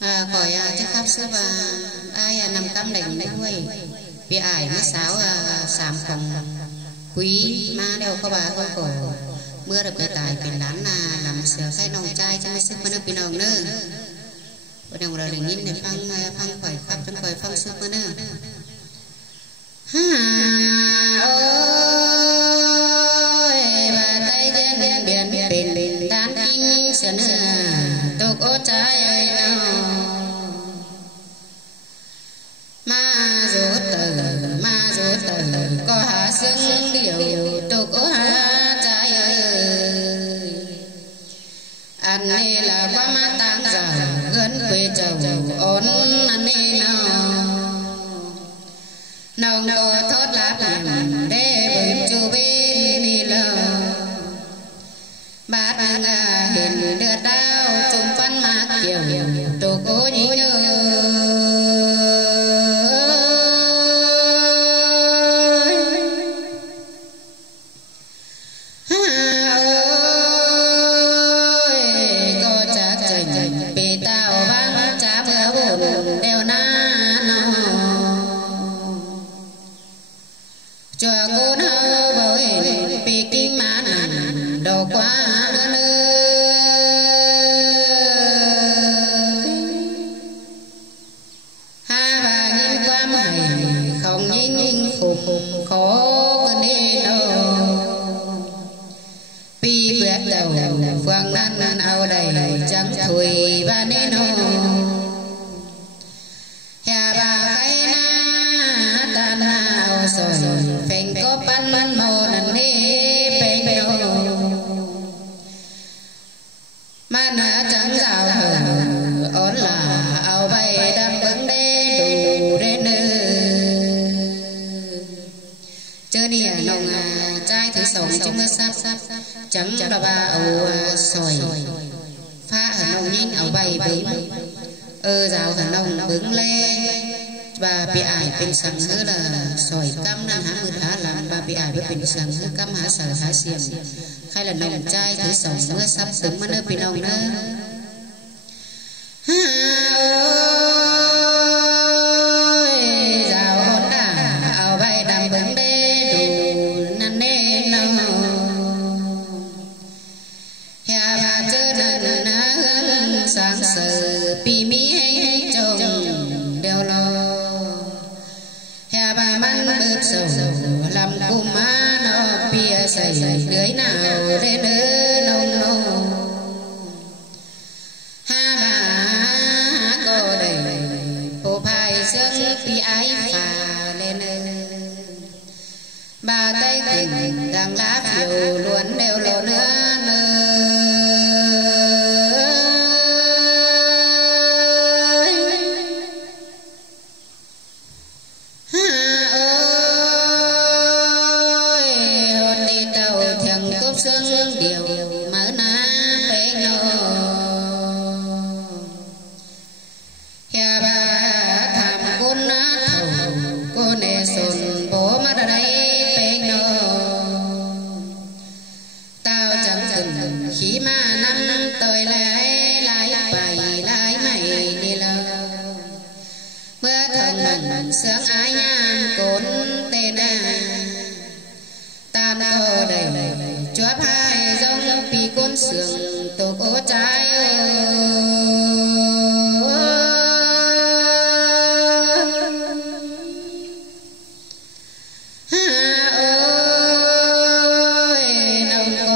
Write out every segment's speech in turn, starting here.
khỏi chiếc khắp sư và ai nằm cam đỉnh đấy quay bị ải mới sáo sàm phòng quý ma đeo có bà thôi cổ mưa được cái tài cái lán là làm sửa cái nòng chai cho mấy sức mà nó bị nòng nữa bữa nào rồi nhìn để phăng khỏi khắp trong khỏi phăng sức mà nữa ôi bà tay trên biển biển đan kinh sườn tục ô trái nào ma rốt tờ có hạ xương điều tục ô hạ trái ơi anh này là qua má tăng giàu gần quê chầu ổn anh này nông đồ thốt lát làm để bừng chu bên đi lờ bát hiện đưa đau chung phân mát kiểu đồ cố nhí nhớ có chắc chành bị tao băng chá mưa buồn đeo na cho cô nơ bồi bị kinh mã nặng đồ quá nữa hai bà nhìn qua mày không nhìn khủng khổ cơn đi đâu bị quyết đầu phương năn ao đầy trắng thùi và nên hồ nhà bà cái na tan nào rồi phèn có bắn màu năn đi phèn đâu mà nã trắng rào hờ ổn là ao bay đâm bứng đê đủ đê nư chơi đi nông trai thứ sống chứ mưa sắp trắng là ba ấu sỏi pha ở nông nhanh áo bay bứng rào ở nông bứng lên bà bị ải bên sẵn hứa là sỏi cam năng há mưa há làm bà bị ải bên sẵn hứa cam há sở há xiềm khai là nông trai thứ sống mưa sắp đứng mà nơi bên nông nữa rào hôn đà áo bay đàm bứng đê đủ năn đê nông nhà bà chơ nần hướng sáng sờ pi mi hay chồng đeo lo nhà bà măn bớt sầu làm cùng má nó bia xây lưới nào lên nữa nông nông ha bà có đầy bộ phai sương pi ái phà lên bà tay tình đang lá phiêu luôn đeo lộ nữa sương điều mở na bên nô nhà bà tham côn na thầu cô nè sồn bố mắt ở đây bên nô tao chẳng từng khi mà năm tôi lại bài lại mày đi lâu mưa thần mình sướng ai nhan côn tên tan cô đầy chúa hai dòng pi côn sườn tổ cố trái ôi nông có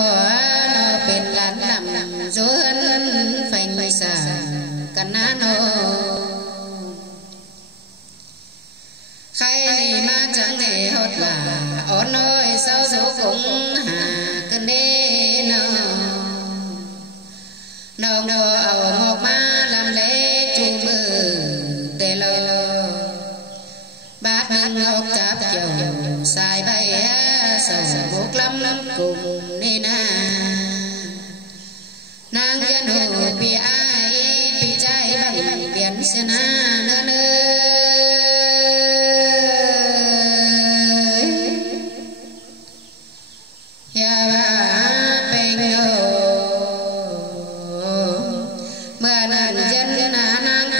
nó bên lán nằm dỗ hân phanh mây xà cắn ná nô khai này mà chẳng để hốt là ổn ôi sao dỗ cũng hà cơn đê nông đồ ảo một ma làm lễ chung bự tê lô bát nâng ngọc chắp chồng xài bay sầu một lắm cùng nên nàng dân hồ bị ai bị trái bằng biển sen nơ nơ mưa nần dân nàng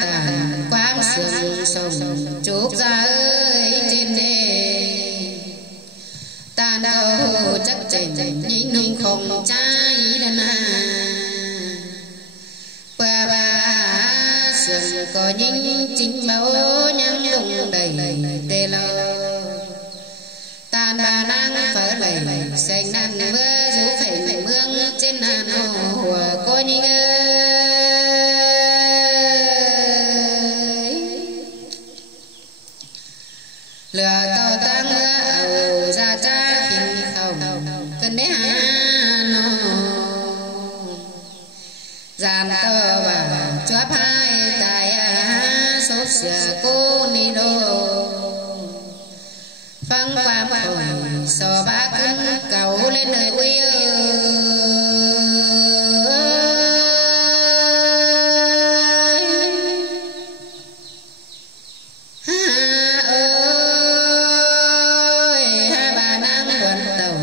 tàn quám sương sông chúc ra ơi trên đê tàn đâu chắc chỉnh nhìn nung không trái đàn bà sương có những chính máu nhang đùng đầy tê lâu tàn bà năng phở lầy xanh năn mưa rú phẩy mương trên nàn hồ cô nhinh ơi lửa to tăng mưa ra cha hình không cần đế hà nô giàn tơ và chóp hai tại sốt sửa cô ni đô phăng qua hồi so bá cứng cầu lên nơi uy ơi ha bà năng đoàn tàu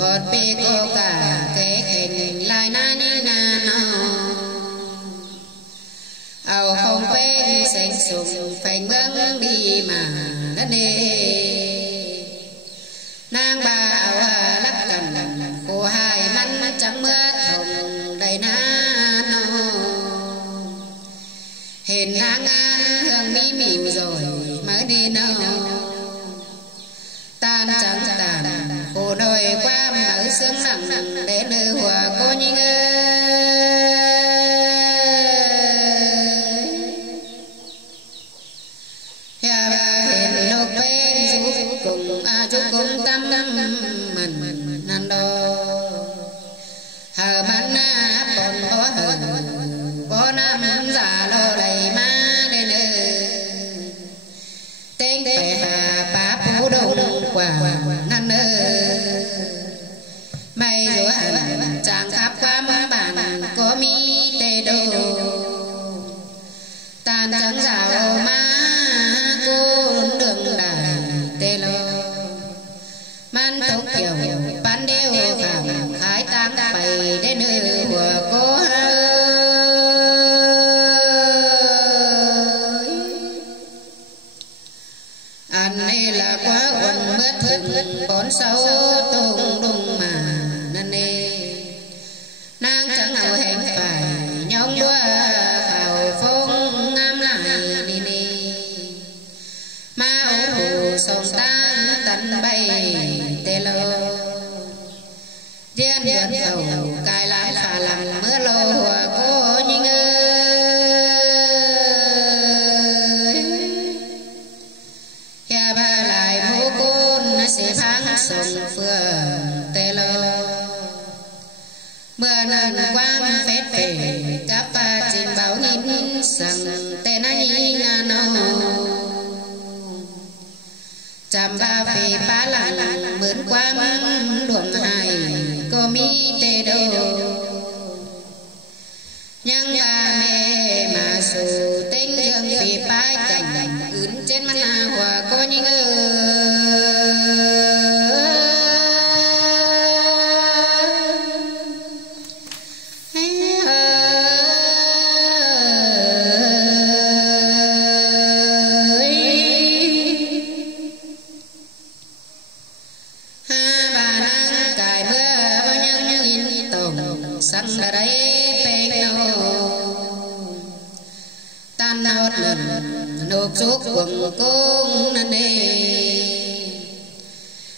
hột bê cô cả kế hình lại na ni na no ầu không bên xanh sùng phành vâng đi mà đất nê nàng bà áo lắc cầm cô hai mắt trắng mướt hồng đầy na no hình nàng hương mi mỉu rồi mới đi đâu tan trắng tàn cô đôi qua mở sương nặng để lừa hòa cô nhinh chúc cùng tâm mình nan đô hờ man na còn có nam giả lô đầy ma đê nơ tên bè hà bá phú đông quả nan nơ mày rủa hẳn chàng khắp qua má bàn có mi tê đô tàn trắng rào má cô đường đài tê lô man tóc kiều ban đeo khảo khái tăng bày đến nơi của cô ơi anh này là quá quần mất thường con sâu tung đùng mà năn nê nàng chẳng nào hẹn phải nhông đua khảo phong ngam lại đi nê ma ổ thủ sông tan tận bay tê lô riêng vượt khẩu cài làm phà làm mưa lô hòa cô nhinh ơi khe ba lại mũ côn sẽ phán sông phường tê lô mưa nần quam phép về các ba trình báo nhìn rằng tê na nhi na nô chăm ba phê phá lặng mướn quang luồng hài cô mi tê đô nhưng ba mẹ mà dù tinh dương phê phái cảnh ướn trên mắt hòa cô nhinh sang đã đấy phê nô tan hốt lần nộp suốt quần cung năn nê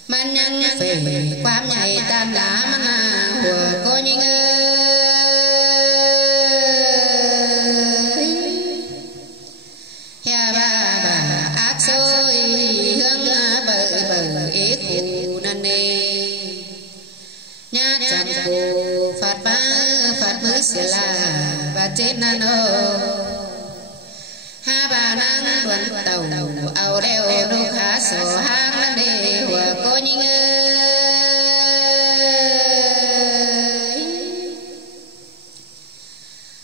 man nhân phê quám nhảy tan lá man à của cô nhinh ơi hè bà ác xôi hương bờ ý khu năn nê nhá chẳng cô phạt mới sẽ là và chết nan ô ha bà năng đoàn tàu ao đeo đô khá sổ hang nan đề hòa cô nhinh ơi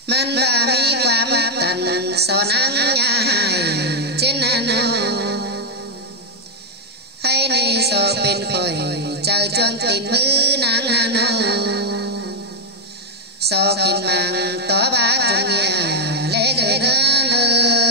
man bà mi qua mắt tần sò nắng nhà hài trên nan ô hay này sò bên khỏi chờ choang tìm mứ nắng nan ô so kinh mang tỏ bá chung nhà lễ gửi đơn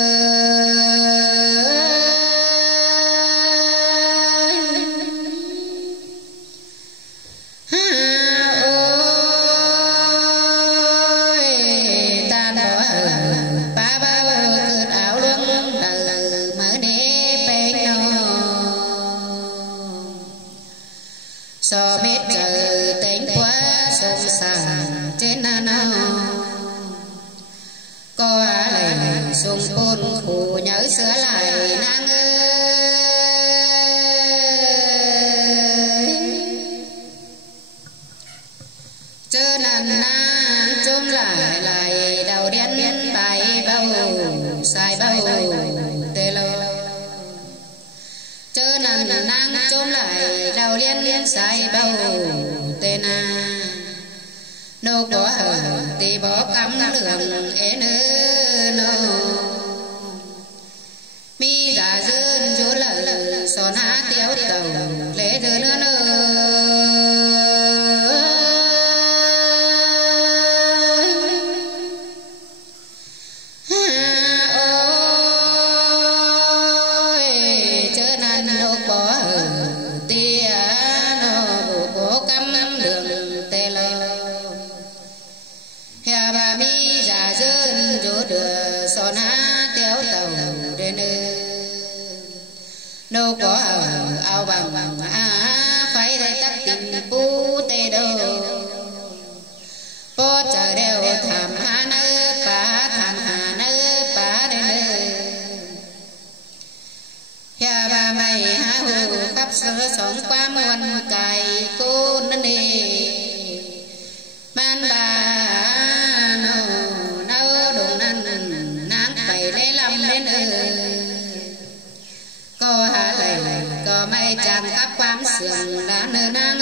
sai bao tê lô chớ nằm năng chôm lại đầu liên sai bao tê na nô có tì bỏ cắm lượng ế nữ nô mi giả dơn chú lợ son há kéo tàu lễ đưa nữa nơ ôi chớ nan nô có tia nô có cắm đường tê lơ hè bà mi giả dơn chú đưa son há kéo tàu đến nơi đâu có ao bằng phải đây tắc tình pu tê đâu có chờ đeo thảm hà nơ bà thảm hà nơ bà đây nơ ya bà mày há hù khắp sơ sống qua muôn cài cô nân đi man bà nô nâu đồn năn nắng phải lấy lâm lên có hạ lầy có mây tràn khắp quám sườn đã nơ nang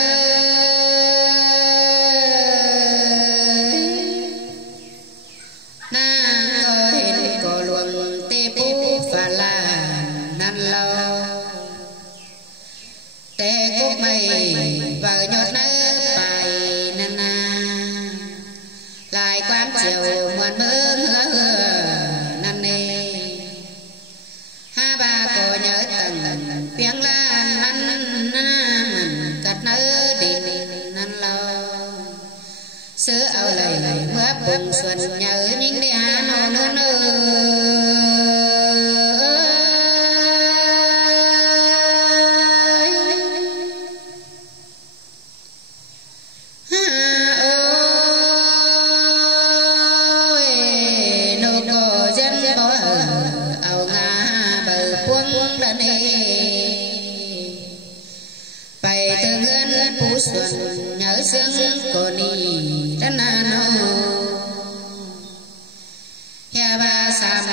nàng có hình có luồng tê bú và là năn lâu tê cúc mây vợ nhọt nơ bài năn na lại quám chiều muôn mơ hứa năn nê ha ba cô nhớ tầng tiếng la năn mình cắt nơ đi năn lâu sữa áo lầy mưa bùng xuân nhớ những đĩa nô nơ nơ xuân nhớ sương cô ni đan nô ya ba sam